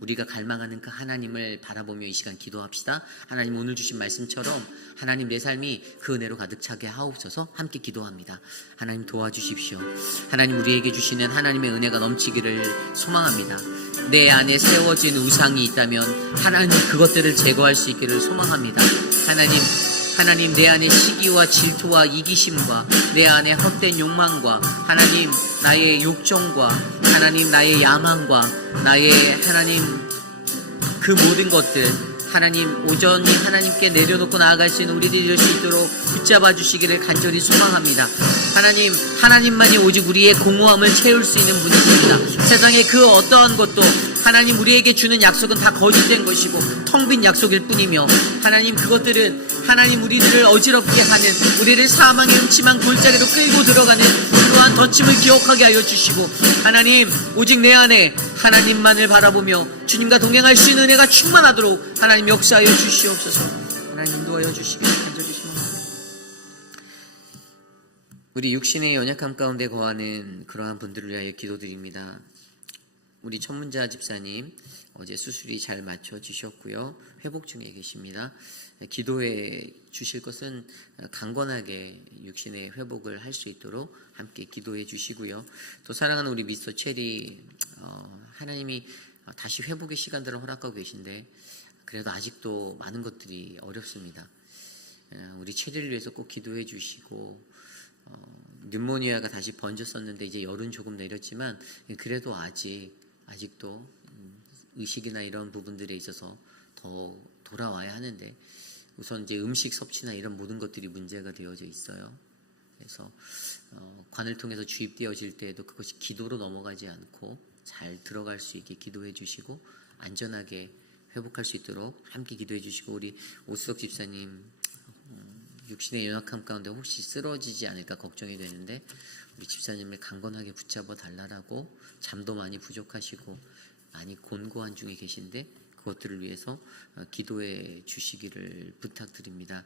우리가 갈망하는 그 하나님을 바라보며 이 시간 기도합시다. 하나님 오늘 주신 말씀처럼 하나님 내 삶이 그 은혜로 가득 차게 하옵소서. 함께 기도합니다. 하나님 도와주십시오. 하나님 우리에게 주시는 하나님의 은혜가 넘치기를 소망합니다. 내 안에 세워진 우상이 있다면 하나님 그것들을 제거할 수 있기를 소망합니다. 하나님 내 안에 시기와 질투와 이기심과 내 안에 헛된 욕망과 하나님 나의 욕정과 하나님 나의 야망과 나의 하나님 그 모든 것들 하나님 오전히 하나님께 내려놓고 나아갈 수 있는 우리들이 될 수 있도록 붙잡아 주시기를 간절히 소망합니다. 하나님만이 오직 우리의 공허함을 채울 수 있는 분이십니다. 세상의 그 어떠한 것도 하나님 우리에게 주는 약속은 다 거짓된 것이고 텅 빈 약속일 뿐이며 하나님 그것들은 하나님 우리들을 어지럽게 하는 우리를 사망의 음침한 골짜기로 끌고 들어가는 그러한 덫임을 기억하게 하여 주시고 하나님 오직 내 안에 하나님만을 바라보며 주님과 동행할 수 있는 은혜가 충만하도록 하나님 역사하여 주시옵소서. 하나님 인도하여 주시기를 간절히 소망합니다. 우리 육신의 연약함 가운데 거하는 그러한 분들을 위하여 기도드립니다. 우리 천문자 집사님 어제 수술이 잘 맞춰지셨고요. 회복 중에 계십니다. 기도해 주실 것은 강건하게 육신의 회복을 할 수 있도록 함께 기도해 주시고요. 또 사랑하는 우리 미스터 체리 하나님이 다시 회복의 시간들을 허락하고 계신데 그래도 아직도 많은 것들이 어렵습니다. 우리 체리를 위해서 꼭 기도해 주시고 뉴모니아가 다시 번졌었는데 이제 열은 조금 내렸지만 그래도 아직도 의식이나 이런 부분들에 있어서 더 돌아와야 하는데 우선 이제 음식 섭취나 이런 모든 것들이 문제가 되어져 있어요. 그래서 관을 통해서 주입되어질 때에도 그것이 기도로 넘어가지 않고 잘 들어갈 수 있게 기도해 주시고 안전하게 회복할 수 있도록 함께 기도해 주시고 우리 오수석 집사님 육신의 연약함 가운데 혹시 쓰러지지 않을까 걱정이 되는데 우리 집사님을 강건하게 붙잡아 달라라고 잠도 많이 부족하시고 많이 곤고한 중에 계신데 그것들을 위해서 기도해 주시기를 부탁드립니다.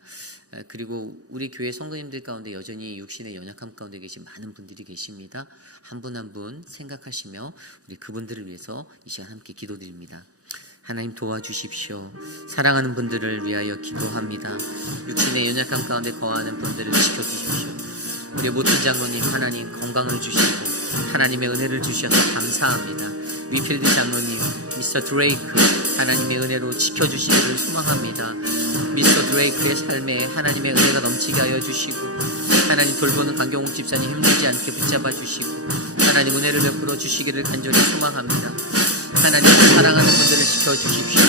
그리고 우리 교회 성도님들 가운데 여전히 육신의 연약함 가운데 계신 많은 분들이 계십니다. 한 분 한 분 생각하시며 우리 그분들을 위해서 이 시간 함께 기도드립니다. 하나님 도와주십시오. 사랑하는 분들을 위하여 기도합니다. 육신의 연약함 가운데 거하는 분들을 지켜주십시오. 우리 모든 장로님 하나님 건강을 주시고 하나님의 은혜를 주셔서 감사합니다. 위필드 장로님, 미스터 드레이크 하나님의 은혜로 지켜주시기를 소망합니다. 미스터 드레이크의 삶에 하나님의 은혜가 넘치게 하여 주시고 하나님 돌보는 강경욱 집사님 힘들지 않게 붙잡아 주시고 하나님 은혜를 베풀어 주시기를 간절히 소망합니다. 하나님 사랑하는 분들을 지켜주십시오.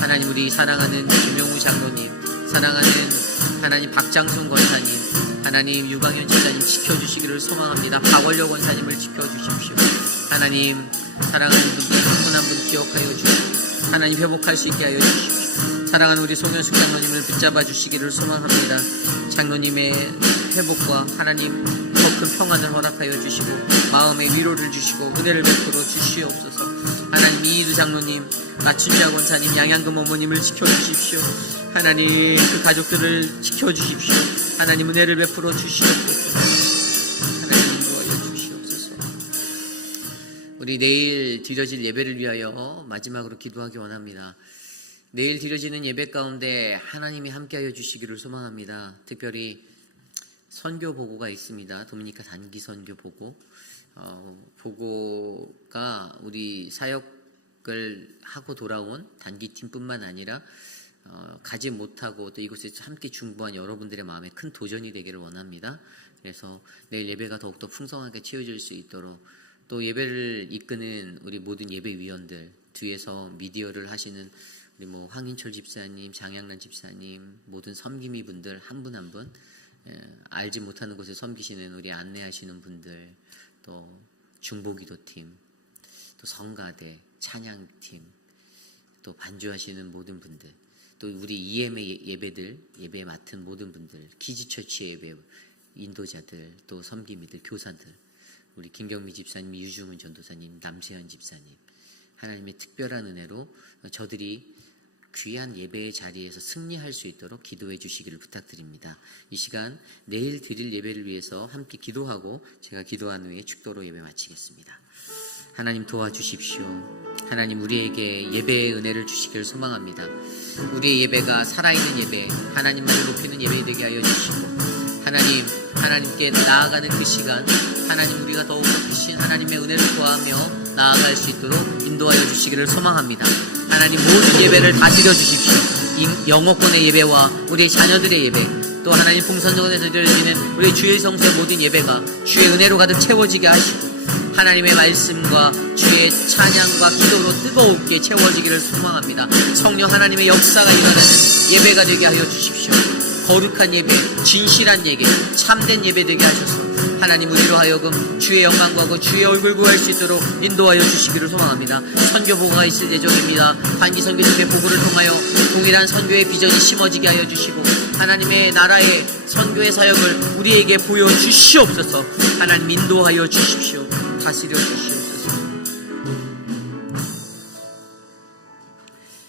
하나님 우리 사랑하는 김용우 장로님, 사랑하는 하나님 박장순 권사님, 하나님 유광현 집사님 지켜주시기를 소망합니다. 박원력 권사님을 지켜주십시오. 하나님 사랑하는 분들 한 분 한 분 기억하여 주시고 하나님 회복할 수 있게 하여 주십시오. 사랑하는 우리 송현숙 장로님을 붙잡아 주시기를 소망합니다. 장로님의 회복과 하나님 더 큰 평안을 허락하여 주시고 마음의 위로를 주시고 은혜를 베풀어 주시옵소서. 하나님 이희두 장로님, 마춘자 권사님, 양양금 어머님을 지켜주십시오. 하나님 그 가족들을 지켜주십시오. 하나님 은혜를 베풀어 주시옵소서. 하나님 인도하여 주시옵소서. 우리 내일 드려질 예배를 위하여 마지막으로 기도하기 원합니다. 내일 드려지는 예배 가운데 하나님이 함께하여 주시기를 소망합니다. 특별히 선교 보고가 있습니다. 도미니카 단기 선교 보고. 보고가 우리 사역을 하고 돌아온 단기팀뿐만 아니라 가지 못하고 또 이곳에서 함께 중보한 여러분들의 마음에 큰 도전이 되기를 원합니다. 그래서 내일 예배가 더욱더 풍성하게 채워질 수 있도록 또 예배를 이끄는 우리 모든 예배위원들, 뒤에서 미디어를 하시는 우리 황인철 집사님, 장양란 집사님, 모든 섬김이 분들 한 분 한 분, 알지 못하는 곳에 섬기시는 우리 안내하시는 분들, 또 중보기도팀, 또 성가대, 찬양팀, 또 반주하시는 모든 분들, 또 우리 EM의 예배들, 예배 맡은 모든 분들, 키즈처치 예배 인도자들, 또 섬김이들, 교사들, 우리 김경미 집사님, 유중은 전도사님, 남세현 집사님, 하나님의 특별한 은혜로 저들이 귀한 예배의 자리에서 승리할 수 있도록 기도해 주시기를 부탁드립니다. 이 시간 내일 드릴 예배를 위해서 함께 기도하고 제가 기도한 후에 축도로 예배 마치겠습니다. 하나님 도와주십시오. 하나님 우리에게 예배의 은혜를 주시기를 소망합니다. 우리의 예배가 살아있는 예배, 하나님만을 높이는 예배 되게 하여 주시고 하나님께 나아가는 그 시간, 하나님 우리가 더욱더 크신 하나님의 은혜를 구하며 나아갈 수 있도록 인도하여 주시기를 소망합니다. 하나님 모든 예배를 다 드려주십시오. 이 영어권의 예배와 우리의 자녀들의 예배, 또 하나님 풍선전에서 드려지는 우리 주의 성소의 모든 예배가 주의 은혜로 가득 채워지게 하시고 하나님의 말씀과 주의 찬양과 기도로 뜨겁게 채워지기를 소망합니다. 성령 하나님의 역사가 일어나는 예배가 되게 하여 주십시오. 거룩한 예배, 진실한 예배, 참된 예배 되게 하셔서 하나님 우리로 하여금 주의 영광 구하고 주의 얼굴 구할 수 있도록 인도하여 주시기를 소망합니다. 선교 보고가 있을 예정입니다. 단기 선교 집회 보고를 통하여 동일한 선교의 비전이 심어지게 하여 주시고 하나님의 나라의 선교의 사역을 우리에게 보여주시옵소서. 하나님 인도하여 주십시오. 다스려 주시옵소서.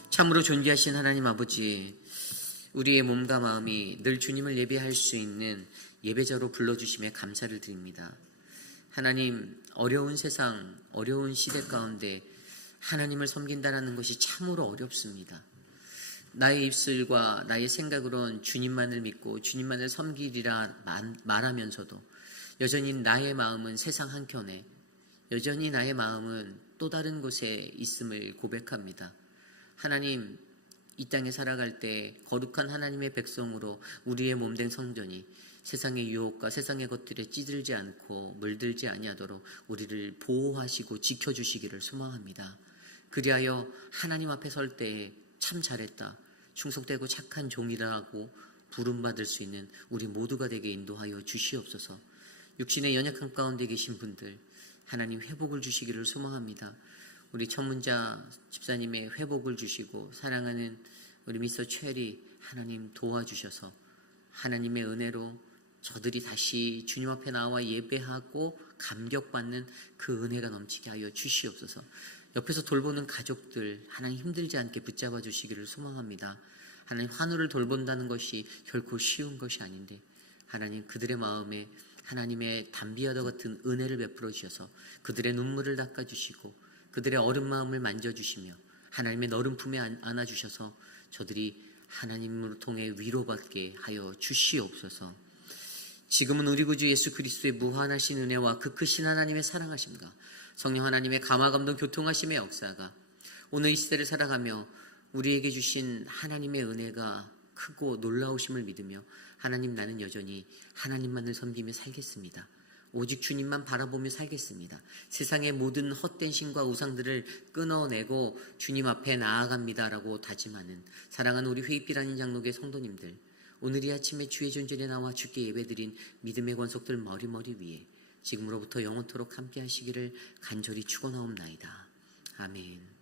참으로 존귀하신 하나님 아버지, 우리의 몸과 마음이 늘 주님을 예배할 수 있는 예배자로 불러주심에 감사를 드립니다. 하나님, 어려운 세상, 어려운 시대 가운데 하나님을 섬긴다는 것이 참으로 어렵습니다. 나의 입술과 나의 생각으론 주님만을 믿고 주님만을 섬기리라 말하면서도 여전히 나의 마음은 세상 한켠에, 여전히 나의 마음은 또 다른 곳에 있음을 고백합니다. 하나님, 이 땅에 살아갈 때 거룩한 하나님의 백성으로 우리의 몸된 성전이 세상의 유혹과 세상의 것들에 찌들지 않고 물들지 아니하도록 우리를 보호하시고 지켜주시기를 소망합니다. 그리하여 하나님 앞에 설 때에 참 잘했다, 충성되고 착한 종이라고 부름받을 수 있는 우리 모두가 되게 인도하여 주시옵소서. 육신의 연약함 가운데 계신 분들 하나님 회복을 주시기를 소망합니다. 우리 천문자 집사님의 회복을 주시고 사랑하는 우리 미스터 체리 하나님 도와주셔서 하나님의 은혜로 저들이 다시 주님 앞에 나와 예배하고 감격받는 그 은혜가 넘치게 하여 주시옵소서. 옆에서 돌보는 가족들 하나님 힘들지 않게 붙잡아 주시기를 소망합니다. 하나님 환우를 돌본다는 것이 결코 쉬운 것이 아닌데 하나님 그들의 마음에 하나님의 담비와도 같은 은혜를 베풀어 주셔서 그들의 눈물을 닦아주시고 그들의 어린 마음을 만져주시며 하나님의 너른 품에 안아주셔서 저들이 하나님을 통해 위로받게 하여 주시옵소서. 지금은 우리 구주 예수 그리스도의 무한하신 은혜와 그 크신 하나님의 사랑하심과 성령 하나님의 감화감동 교통하심의 역사가 오늘 이 시대를 살아가며 우리에게 주신 하나님의 은혜가 크고 놀라우심을 믿으며 하나님 나는 여전히 하나님만을 섬기며 살겠습니다. 오직 주님만 바라보며 살겠습니다. 세상의 모든 헛된 신과 우상들을 끊어내고 주님 앞에 나아갑니다라고 다짐하는 사랑하는 우리 회의빛 아닌 장로교회 성도님들, 오늘 이 아침에 주의 존전에 나와 주께 예배드린 믿음의 권속들 머리머리 위에 지금으로부터 영원토록 함께 하시기를 간절히 축원하옵나이다. 아멘.